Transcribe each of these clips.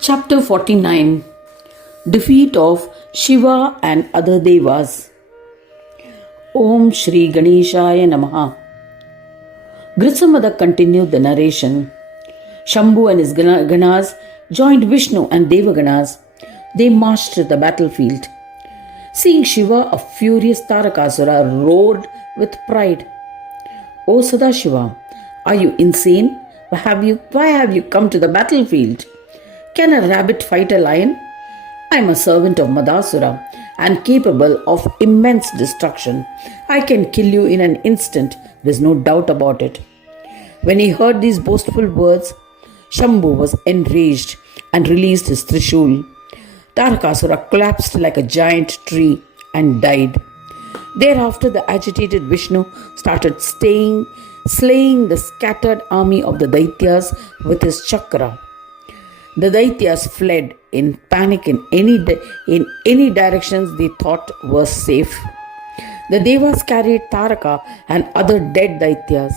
Chapter 49. Defeat of Shiva and other Devas. Om Shri Ganeshaya Namaha. Gritsamada continued the narration. Shambhu and his Ganas joined Vishnu and Devaganas. They marched to the battlefield. Seeing Shiva, a furious Tarakasura roared with pride. O Sadashiva, are you insane? Why have you come to the battlefield? Can a rabbit fight a lion? I am a servant of Madasura and capable of immense destruction. I can kill you in an instant, there is no doubt about it. When he heard these boastful words, Shambhu was enraged and released his Trishul. Tarakasura collapsed like a giant tree and died. Thereafter, the agitated Vishnu started slaying the scattered army of the Daityas with his chakra. The Daityas fled in panic in any directions they thought was safe. The Devas carried Taraka and other dead Daityas.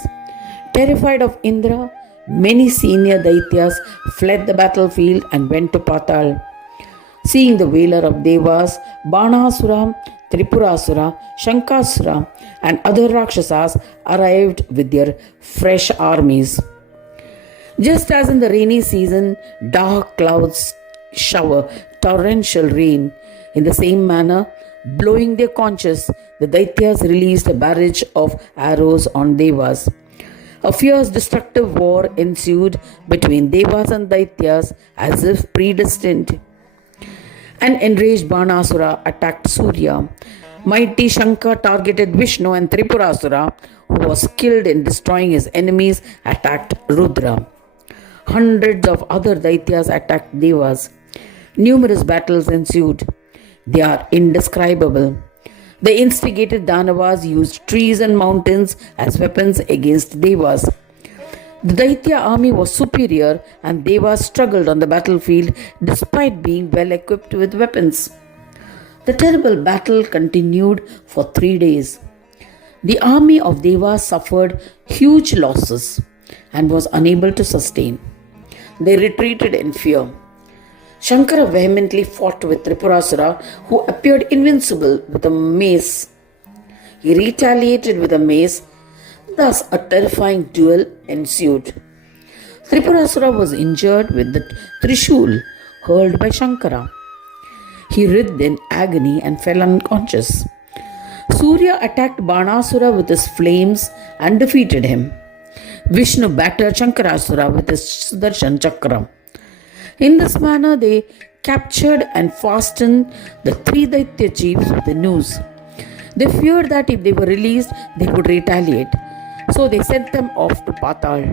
Terrified of Indra, many senior Daityas fled the battlefield and went to Patal. Seeing the valor of Devas, Banasura, Tripurasura, Shankasura and other Rakshasas arrived with their fresh armies. Just as in the rainy season, dark clouds shower torrential rain, in the same manner, blowing their conches, the Daityas released a barrage of arrows on Devas. A fierce destructive war ensued between Devas and Daityas as if predestined. An enraged Banasura attacked Surya. Mighty Shankar targeted Vishnu, and Tripurasura, who was skilled in destroying his enemies, attacked Rudra. Hundreds of other Daityas attacked Devas. Numerous battles ensued. They are indescribable. The instigated Danavas used trees and mountains as weapons against Devas. The Daitya army was superior and Devas struggled on the battlefield despite being well equipped with weapons. The terrible battle continued for 3 days. The army of Devas suffered huge losses and was unable to sustain. They retreated in fear. Shankara vehemently fought with Tripurasura, who appeared invincible with a mace. He retaliated with a mace. Thus, a terrifying duel ensued. Tripurasura was injured with the Trishul hurled by Shankara. He writhed in agony and fell unconscious. Surya attacked Banasura with his flames and defeated him. Vishnu battered Shankarasura with his Sudarshan Chakra. In this manner, they captured and fastened the 3 Daitya chiefs with the noose. They feared that if they were released, they would retaliate. So they sent them off to Patal.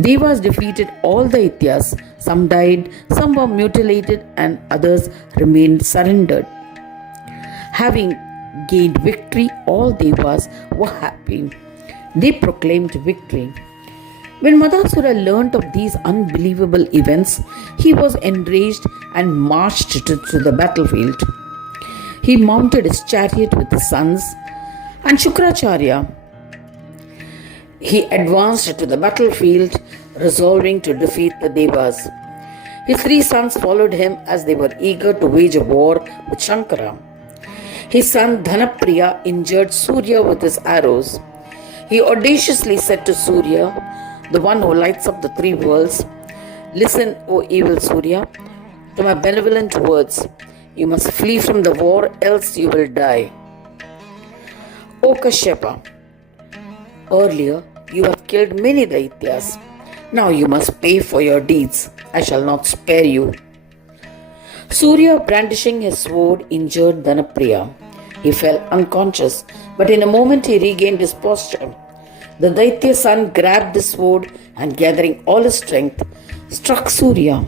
Devas defeated all Daityas. Some died, some were mutilated, and others remained surrendered. Having gained victory, all Devas were happy. They proclaimed victory. When Madasura learnt of these unbelievable events, he was enraged and marched to the battlefield. He mounted his chariot with his sons and Shukracharya. He advanced to the battlefield, resolving to defeat the Devas. His 3 sons followed him as they were eager to wage a war with Shankara. His son Dhanapriya injured Surya with his arrows. He audaciously said to Surya, the one who lights up the 3 worlds, "Listen, O evil Surya, to my benevolent words. You must flee from the war, else you will die. O Kashyapa, earlier you have killed many Daityas. Now you must pay for your deeds. I shall not spare you." Surya, brandishing his sword, injured Dhanapriya. He fell unconscious, but in a moment he regained his posture. The Daitya son grabbed the sword and, gathering all his strength, struck Surya.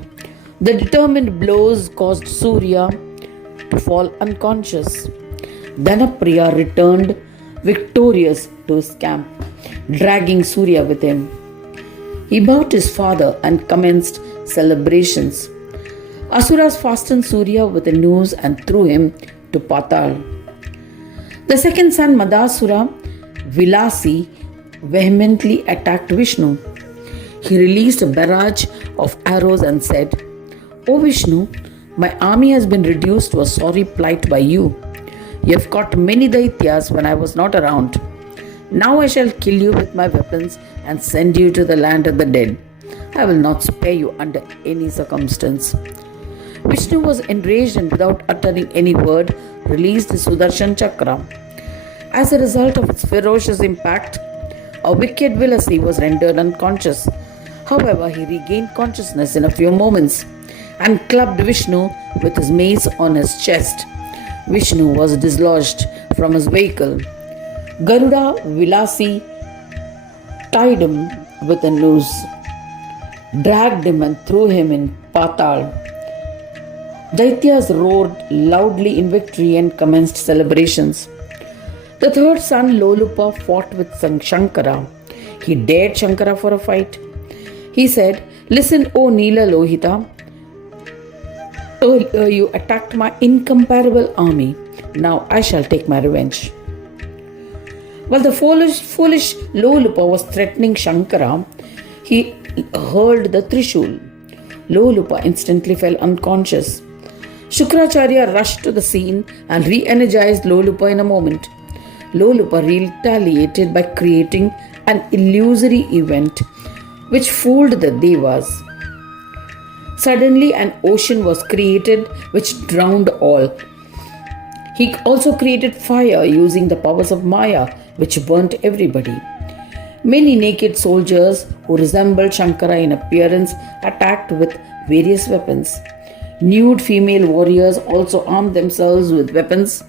The determined blows caused Surya to fall unconscious. Dhanapriya returned victorious to his camp, dragging Surya with him. He bowed to his father and commenced celebrations. Asuras fastened Surya with a noose and threw him to Patal. The second son, Madasura, Vilasi, vehemently attacked Vishnu. He released a barrage of arrows and said, "O Vishnu, my army has been reduced to a sorry plight by you. You have caught many Daityas when I was not around. Now I shall kill you with my weapons and send you to the land of the dead. I will not spare you under any circumstance." Vishnu was enraged and without uttering any word released his Sudarshan Chakra. As a result of its ferocious impact, a wicked Vilasi was rendered unconscious. However, he regained consciousness in a few moments and clubbed Vishnu with his mace on his chest. Vishnu was dislodged from his vehicle. Garuda Vilasi tied him with a noose, dragged him and threw him in Patal. Daityas roared loudly in victory and commenced celebrations. The third son, Lolupa, fought with Shankara. He dared Shankara for a fight. He said, "Listen, O Neela Lohita, earlier you attacked my incomparable army. Now I shall take my revenge." While the foolish Lolupa was threatening Shankara, he hurled the Trishul. Lolupa instantly fell unconscious. Shukracharya rushed to the scene and re-energized Lolupa in a moment. Lolupa retaliated by creating an illusory event which fooled the Devas. Suddenly, an ocean was created which drowned all. He also created fire using the powers of Maya, which burnt everybody. Many naked soldiers who resembled Shankara in appearance attacked with various weapons. Nude female warriors also armed themselves with weapons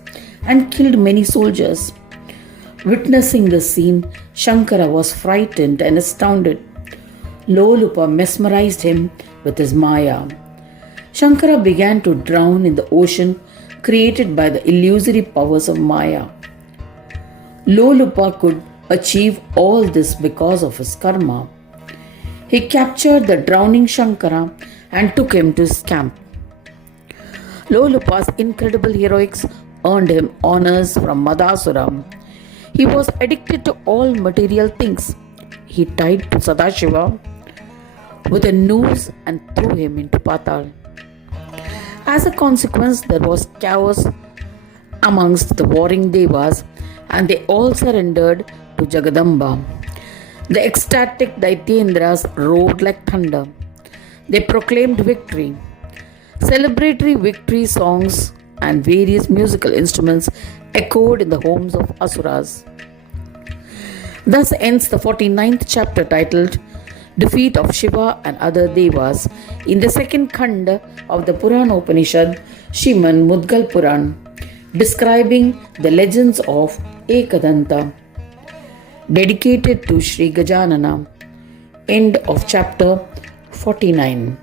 and killed many soldiers. Witnessing this scene, Shankara was frightened and astounded. Lolupa mesmerized him with his Maya. Shankara began to drown in the ocean created by the illusory powers of Maya. Lolupa could achieve all this because of his karma. He captured the drowning Shankara and took him to his camp. Lolupa's incredible heroics earned him honors from Madasura. He was addicted to all material things. He tied to Sadashiva with a noose and threw him into Patal. As a consequence, there was chaos amongst the warring Devas and they all surrendered to Jagadamba. The ecstatic Daityendras roared like thunder. They proclaimed victory. Celebratory victory songs and various musical instruments echoed in the homes of Asuras. Thus ends the 49th chapter titled Defeat of Shiva and Other Devas in the second Khanda of the Purana Upanishad, Shri Mudgal Puran, describing the legends of Ekadanta, dedicated to Shri Gajananam. End of chapter 49.